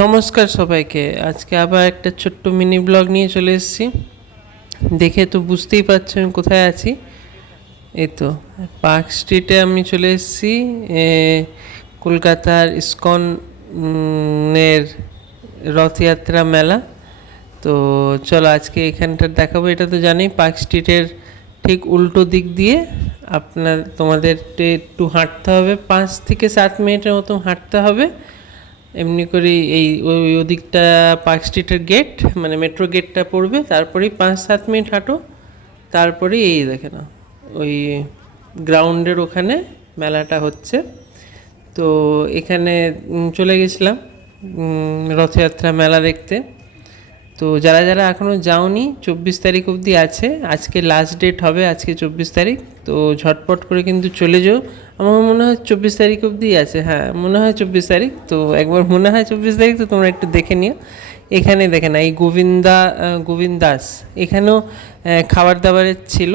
নমস্কার সবাইকে। আজকে আবার একটা ছোট্ট মিনি ব্লগ নিয়ে চলে এসেছি। দেখে তো বুঝতেই পারছো আমি কোথায় আছি। এই তো পার্ক স্ট্রিটে আমি চলে এসেছি, কলকাতার ইসকন এর রথযাত্রা মেলা। তো চলো আজকে এখানটা দেখাবো। এটা তো জানি পার্ক স্ট্রিটের ঠিক উল্টো দিক দিয়ে তোমাদের একটু হাঁটতে হবে, 5 থেকে 7 মিনিটের মতো হাঁটতে হবে। এমনি করে ওই ওদিকটা পার্ক স্ট্রিটের গেট, মানে মেট্রো গেটটা পড়বে, তারপরেই 5-7 মিনিট হাঁটো, তারপরেই এই দেখে না ওই গ্রাউন্ডের ওখানে মেলাটা হচ্ছে। তো এখানে চলে গেছিলাম রথযাত্রা মেলা দেখতে। তো যারা যারা এখনও যাওনি, 24 তারিখ অবধি আছে, আজকে লাস্ট ডেট হবে, আজকে 24 তারিখ। তো ঝটপট করে কিন্তু চলে যাও। আমার মনে হয় 24 তারিখ অবধি আছে, হ্যাঁ মনে হয় 24 তারিখ। তো একবার মনে হয় 24 তারিখ, তো তোমরা একটু দেখে নিও। এখানে দেখে না এই গোবিন্দাস, এখানেও খাবার দাবারের ছিল,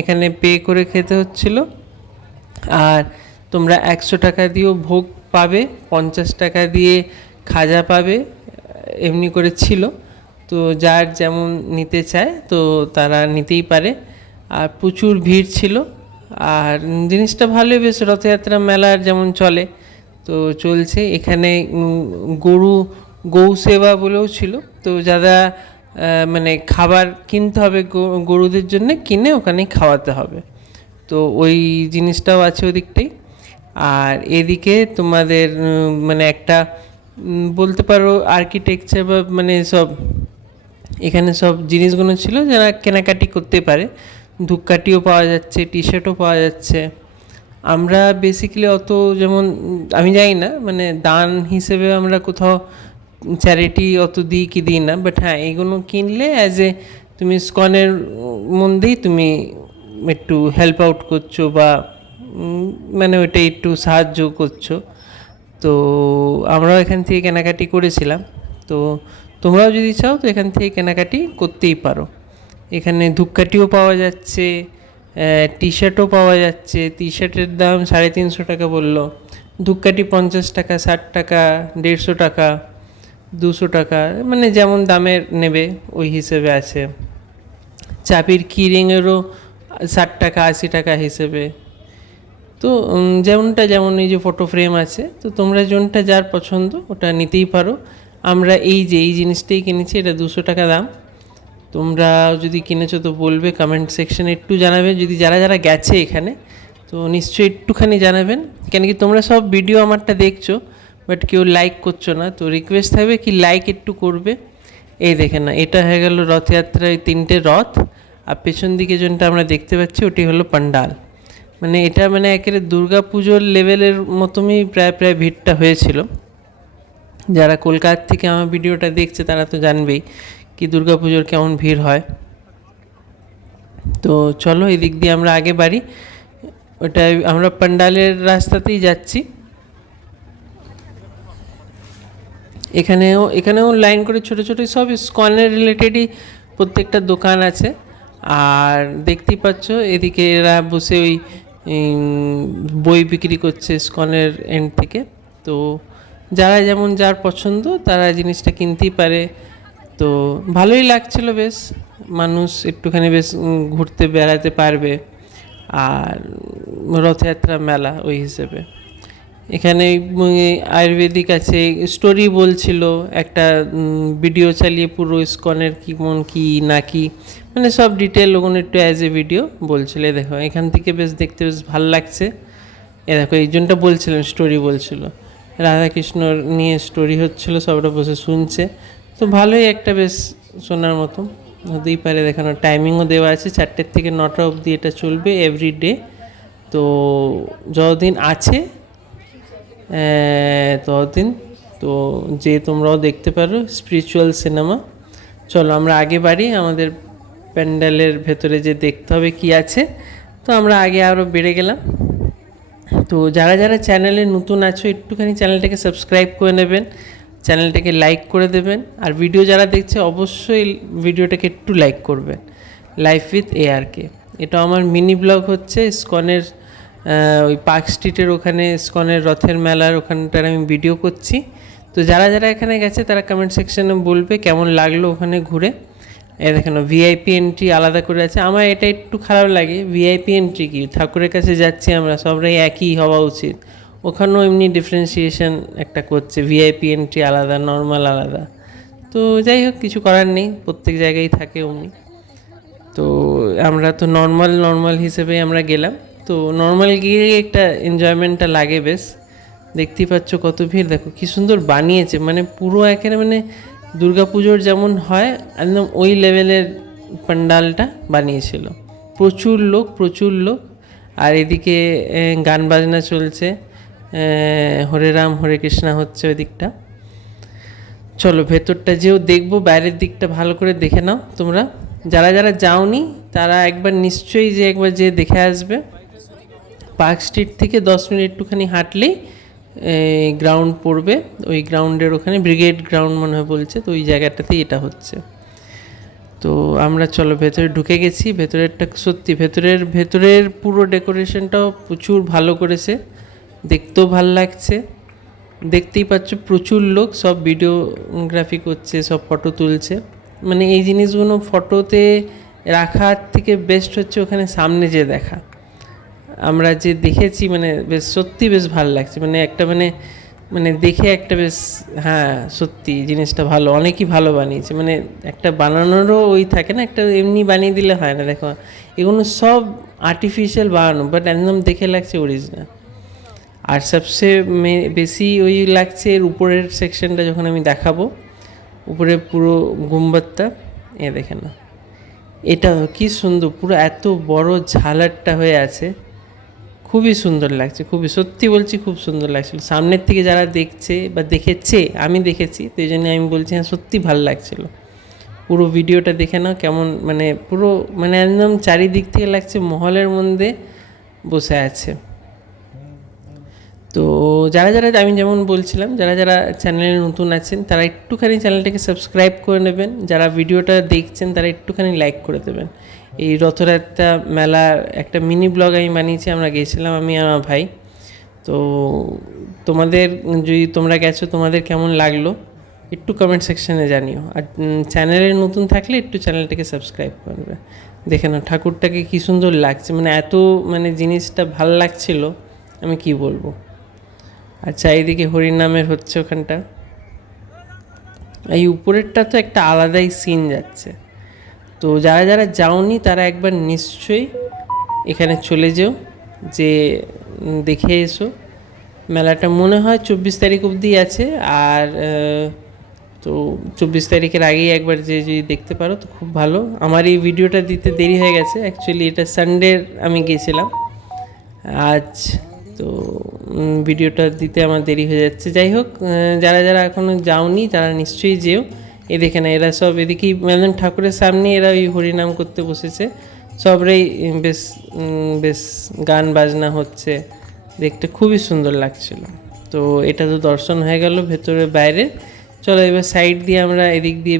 এখানে পে করে খেতে হচ্ছিল। আর তোমরা 100 টাকা দিয়েও ভোগ পাবে, 50 টাকা দিয়ে খাজা পাবে, এমনি করে ছিল। তো যার যেমন নিতে চায় তো তারা নিতেই পারে। আর প্রচুর ভিড় ছিল, আর জিনিসটা ভালোই, বেশ রথযাত্রা মেলার যেমন চলে তো চলছে। এখানে গৌ সেবা বলেও ছিল। তো যারা মানে খাবার কিনতে হবে গরুদের জন্য, কিনে ওখানে খাওয়াতে হবে। তো ওই জিনিসটাও আছে ওদিকটাই। আর এদিকে তোমাদের মানে একটা বলতে পারো আর্কিটেকচার বা মানে সব এখানে সব জিনিসগুলো ছিল যারা কেনাকাটি করতে পারে। ধূপকাঠিও পাওয়া যাচ্ছে, টি শার্টও পাওয়া যাচ্ছে। আমরা বেসিক্যালি অত যেমন আমি জানি না, মানে দান হিসেবে আমরা কোথাও চ্যারিটি অত দিই কি দিই না, বাট হ্যাঁ এইগুলো কিনলে অ্যাজ এ তুমি স্কনের মধ্যেই তুমি একটু হেল্প আউট করছো, বা মানে ওইটাই একটু সাহায্য করছো। তো আমরাও এখান থেকে কেনাকাটি করেছিলাম। তো তোমরাও যদি চাও তো এখান থেকে কেনাকাটি করতেই পারো। এখানে ধূপকাঠিও পাওয়া যাচ্ছে, টি শার্টও পাওয়া যাচ্ছে। টি শার্টের দাম 350 টাকা বললো, ধূপকাঠি 50 টাকা, 60 টাকা, 150 টাকা, 200 টাকা, মানে যেমন দামের নেবে ওই হিসেবে আছে। চাবির কি রিংয়েরও 60 টাকা, 80 টাকা হিসেবে। তো যেমন এই যে ফটো ফ্রেম আছে, তো তোমরা যোনটা যার পছন্দ ওটা নিতেই পারো। আমরা এই জিনিসটাই কিনেছি, এটা 200 টাকা দাম। তোমরা যদি কিনেছো তো বলবে, কমেন্ট সেকশানে একটু জানাবে। যদি যারা যারা গেছে এখানে তো নিশ্চয়ই একটুখানি জানাবেন, কেন কি তোমরা সব ভিডিও আমারটা দেখছো বাট কেউ লাইক করছো না। তো রিকোয়েস্ট থাকবে কি লাইক একটু করবে। এই দেখেন না, এটা হয়ে গেল রথযাত্রায় 3টে রথ, আর পেছন দিকে যোনটা আমরা দেখতে পাচ্ছি ওটি হলো পান্ডাল। মানে এটা মানে একেবারে দুর্গা পুজোর লেভেলের মতনই প্রায় ভিড়টা হয়েছিল। যারা কলকাতা থেকে আমার ভিডিওটা দেখছে তারা তো জানবেই কি দুর্গা পুজোর কেমন ভিড় হয়। তো চলো এদিক দিয়ে আমরা আগে বাড়ি, ওটাই আমরা পান্ডালের রাস্তাতেই যাচ্ছি। এখানেও লাইন করে ছোটো ছোটো সব স্কনের রিলেটেডই প্রত্যেকটা দোকান আছে। আর দেখতেই পাচ্ছ এদিকে এরা বসে ওই বই বিক্রি করছে স্কনের এন্ড থেকে। তো যারা যেমন যার পছন্দ তারা জিনিসটা কিনতেই পারে। তো ভালোই লাগছিল, বেশ মানুষ একটুখানি বেশ ঘুরতে বেড়াতে পারবে। আর রথযাত্রা মেলা ওই হিসেবে এখানে আয়ুর্বেদিক আছে, স্টোরি বলছিল একটা ভিডিও চালিয়ে পুরো ইসকনের কেমন কি না কি, মানে সব ডিটেল ওখানে একটু অ্যাজ এ ভিডিও বলছিল। দেখো এখান থেকে বেশ দেখতে বেশ ভালো লাগছে। দেখো এই জন্যটা বলছিলাম, স্টোরি বলছিল, রাধাকৃষ্ণর নিয়ে স্টোরি হচ্ছিলো, সবটা বসে শুনছে। তো ভালোই একটা বেশ শোনার মতো হতেই পারে। দেখানো টাইমিংও দেওয়া আছে, 4টে থেকে 9টা অবধি এটা চলবে এভরিডে। তো যতদিন আছে ততদিন তো যে তোমরাও দেখতে পারো স্পিরিচুয়াল সিনেমা। চলো আমরা আগে বাড়ি, আমাদের প্যান্ডেলের ভেতরে যে দেখতে হবে কি আছে। তো আমরা আগে আরও বেড়ে গেলাম। তো যারা যারা চ্যানেলে নতুন আছো একটুখানি চ্যানেলটাকে সাবস্ক্রাইব করে নেবেন, চ্যানেলটাকে লাইক করে দেবেন। আর ভিডিও যারা দেখছে অবশ্যই ভিডিওটাকে একটু লাইক করবেন। লাইফ উইথ ARK, এটা আমার মিনি ব্লগ হচ্ছে ইসকনের ওই পার্ক স্ট্রিটের ওখানে ইসকনের রথের মেলার ওখানটার আমি ভিডিও করছি। তো যারা যারা এখানে গেছে তারা কমেন্ট সেকশনে বলবে কেমন লাগলো ওখানে ঘুরে। দেখেন ভিআইপি এন্ট্রি আলাদা করে আছে। আমার এটা একটু খারাপ লাগে, ভিআইপি এন্ট্রি কি, ঠাকুরের কাছে যাচ্ছি আমরা, সবাই একই হওয়া উচিত। ওখানেও এমনি ডিফারেন্সিয়েশন একটা করছে, ভিআইপি এন্ট্রি আলাদা, নর্মাল আলাদা। তো যাই হোক, কিছু করার নেই, প্রত্যেক জায়গায় থাকে অমনি। তো আমরা তো নর্মাল হিসেবে আমরা গেলাম। তো নর্মাল গিয়ে একটা এনজয়মেন্টটা লাগে বেশ। দেখতেই পাচ্ছ কত ভিড়, দেখো কি সুন্দর বানিয়েছে, মানে পুরো একেবারে মানে দুর্গাপুজোর যেমন হয় একদম ওই লেভেলের প্যান্ডালটা বানিয়েছিল। প্রচুর লোক। আর এদিকে গান বাজনা চলছে, হরে রাম হরে কৃষ্ণা হচ্ছে ওই দিকটা। চলো ভেতরটা যেও দেখবো, বাইরের দিকটা ভালো করে দেখে নাও তোমরা। যারা যারা যাওনি তারা একবার নিশ্চয়ই একবার দেখে আসবে। পার্ক স্ট্রিট থেকে 10 মিনিট একটুখানি হাঁটলেই গ্রাউন্ড পড়বে। ওই গ্রাউন্ডের ওখানে ব্রিগেড গ্রাউন্ড মনে হয় বলছে, তো ওই জায়গাটাতেই এটা হচ্ছে। তো আমরা চলো ভেতরে ঢুকে গেছি। ভেতরেরটা সত্যি, ভেতরের পুরো ডেকোরেশনটাও প্রচুর ভালো করেছে, দেখতেও ভাল লাগছে। দেখতেই পাচ্ছ প্রচুর লোক, সব ভিডিওগ্রাফি করছে, সব ফটো তুলছে। মানে এই জিনিসগুলো ফটোতে রাখার থেকে বেস্ট হচ্ছে ওখানে সামনে যে দেখা। আমরা যে দেখেছি মানে বেশ সত্যি বেশ ভালো লাগছে, মানে একটা মানে দেখে একটা বেশ, হ্যাঁ সত্যি জিনিসটা ভালো, অনেকই ভালো বানিয়েছে। মানে একটা বানানোরও ওই থাকে না, একটা এমনি বানিয়ে দিলে হয় না। দেখো এগুলো সব আর্টিফিশিয়াল বানানো, বাট একদম দেখে লাগছে অরিজিনাল। আর সবচেয়ে বেশি ওই লাগছে এর উপরের সেকশনটা, যখন আমি দেখাবো উপরে পুরো গুম্বাদটা, দেখে না এটা কি সুন্দর, পুরো এত বড় ঝালারটা হয়ে আছে, খুবই সুন্দর লাগছে, খুবই, সত্যি বলছি খুব সুন্দর লাগছিল। সামনের থেকে যারা দেখছে বা দেখেছে, আমি দেখেছি তো এই জন্য আমি বলছি, হ্যাঁ সত্যি ভালো লাগছিল। পুরো ভিডিওটা দেখে নাও কেমন, মানে পুরো মানে একদম চারিদিক থেকে লাগছে মহলের মধ্যে বসে আছে। তো যারা যারা, আমি যেমন বলছিলাম, যারা যারা চ্যানেলে নতুন আছেন তারা একটুখানি চ্যানেলটাকে সাবস্ক্রাইব করে নেবেন। যারা ভিডিওটা দেখছেন তারা একটুখানি লাইক করে দেবেন। এই রথযাত্রা মেলার একটা মিনি ব্লগ আমি বানিয়েছি, আমরা গিয়েছিলাম আমি আর আমার ভাই। তো তোমাদের, যদি তোমরা গেছো, তোমাদের কেমন লাগলো একটু কমেন্ট সেকশানে জানিও। আর চ্যানেলে নতুন থাকলে একটু চ্যানেলটাকে সাবস্ক্রাইব করবে। দেখে নাও ঠাকুরটাকে কী সুন্দর লাগছে, মানে এত মানে জিনিসটা ভাল লাগছিল, আমি কি বলবো। আচ্ছা এইদিকে হরিনামের হচ্ছে ওখানটা, এই উপরেরটা তো একটা আলাদাই সিন যাচ্ছে। তো যারা যারা যাওনি তারা একবার নিশ্চয়ই এখানে চলে যেও, যে দেখে এসো। মেলাটা মনে হয় 24 তারিখ অবধি আছে। আর তো 24 তারিখের আগেই একবার যদি দেখতে পারো তো খুব ভালো। আমার এই ভিডিওটা দিতে দেরি হয়ে গেছে, অ্যাকচুয়ালি এটা সানডে আমি গিয়েছিলাম আজ, তো ভিডিওটা দিতে আমার দেরি হয়ে যাচ্ছে। যাই হোক, যারা যারা এখনও যাওনি তারা নিশ্চয়ই যেও। দেখে না, এরা সব এদিকেই একদম ঠাকুরের সামনে এরা ওই হরিনাম করতে বসেছে, সবরাই বেশ বেশ গান বাজনা হচ্ছে, দেখতে খুবই সুন্দর লাগছিল। তো এটা তো দর্শন হয়ে গেল ভেতরে বাইরে। চলো এবার সাইড দিয়ে আমরা এদিক দিয়ে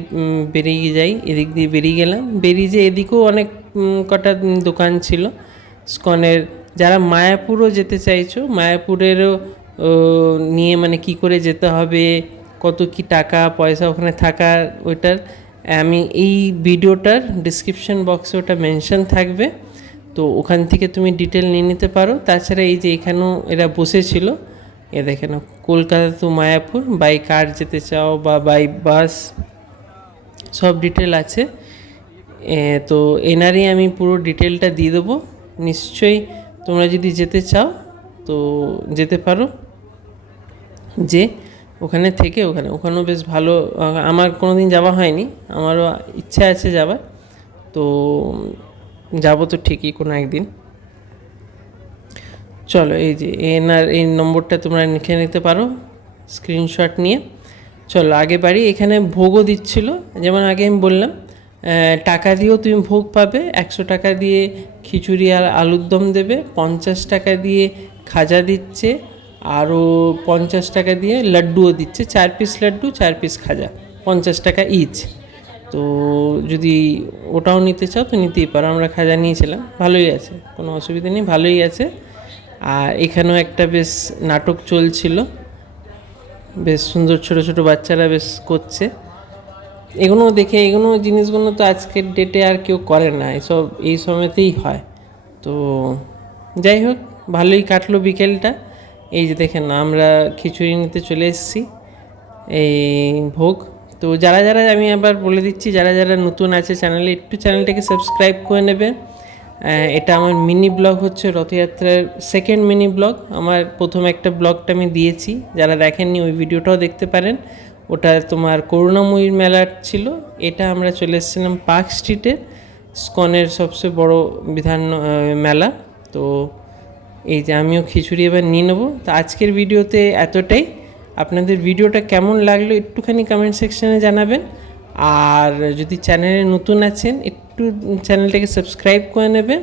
বেরিয়ে যাই। এদিক দিয়ে বেরিয়ে গেলাম, বেরিয়ে যে এদিকেও অনেক কটা দোকান ছিল স্কনের। যারা মায়াপুরও যেতে চাইছো, মায়াপুরেরও নিয়ে মানে কি করে যেতে হবে, কত কি টাকা পয়সা ওখানে থাকার, ওইটার আমি এই ভিডিওটার ডিসক্রিপশন বক্সে ওটা মেনশন থাকবে, তো ওখান থেকে তুমি ডিটেল নিয়ে নিতে পারো। তাছাড়া এই যে এখানেও এরা বসেছিল, দেখে নাও কলকাতা টু মায়াপুর বাই কার যেতে চাও বা বাই বাস, সব ডিটেল আছে। তো এনারই আমি পুরো ডিটেলটা দিয়ে দেবো। নিশ্চয়ই তোমরা যদি যেতে চাও তো যেতে পারো, যে ওখানে থেকে ওখানেও বেশ ভালো। আমার কোনো দিন যাওয়া হয়নি, আমারও ইচ্ছা আছে যাবার, তো যাবো তো ঠিকই কোনো একদিন। চলো এই যে এই নম্বরটা তোমরা লিখে নিতে পারো স্ক্রিনশট নিয়ে। চলো আগে বাড়ি। এখানে ভোগও দিচ্ছিলো, যেমন আগে আমি বললাম, টাকা দিয়েও তুমি ভোগ পাবে। 100 টাকা দিয়ে খিচুড়ি আর আলুর দম দেবে, 50 টাকা দিয়ে খাজা দিচ্ছে, আরও 50 টাকা দিয়ে লাড্ডুও দিচ্ছে, 4 পিস লাড্ডু 4 পিস খাজা, 50 টাকা ইচ। তো যদি ওটাও নিতে চাও তো নিতেই পারো। আমরা খাজা নিয়েছিলাম, ভালোই আছে, কোনো অসুবিধা নেই, ভালোই আছে। আর এখানেও একটা বেশ নাটক চলছিল, বেশ সুন্দর ছোট ছোট বাচ্চারা বেশ করছে। এগুলো দেখে, এগুলো জিনিসগুলো তো আজকের ডেটে আর কেউ করে না, এসব এই সময়তেই হয়। তো যাই হোক, ভালোই কাটলো বিকেলটা। এই যে দেখেন আমরা খিচুড়ি নিতে চলে এসেছি, এই ভোগ। তো যারা যারা, আমি আবার বলে দিচ্ছি, যারা যারা নতুন আছে চ্যানেলে, একটু চ্যানেলটাকে সাবস্ক্রাইব করে নেবেন। এটা আমার মিনি ব্লগ হচ্ছে, রথযাত্রার সেকেন্ড মিনি ব্লগ। আমার প্রথম একটা ব্লগটা আমি দিয়েছি, যারা দেখেননি ওই ভিডিওটাও দেখতে পারেন। ওটা তোমার করুণাময়ীর মেলার ছিল। এটা আমরা চলে এসেছিলাম পার্ক স্ট্রিটে, স্কনের সবচেয়ে বড় বিধান মেলা। তো এই যে আমিও খিচুড়ি এবার নিয়ে নেবো। তো আজকের ভিডিওতে এতটাই। আপনাদের ভিডিওটা কেমন লাগলো একটুখানি কমেন্ট সেকশানে জানাবেন। আর যদি চ্যানেলে নতুন আছেন, একটু চ্যানেলটাকে সাবস্ক্রাইব করে নেবেন,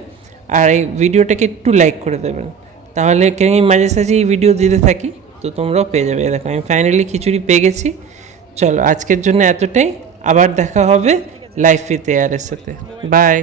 আর এই ভিডিওটাকে একটু লাইক করে দেবেন। তাহলে কেন মাঝে সাঝে এই ভিডিও দিতে থাকি, তো তোমরাও পেয়ে যাবে। দেখো আমি ফাইনালি খিচুড়ি পেয়ে গেছি। চলো আজকের জন্য এতটাই, আবার দেখা হবে লাইফ উইথ এআরের সাথে। বাই।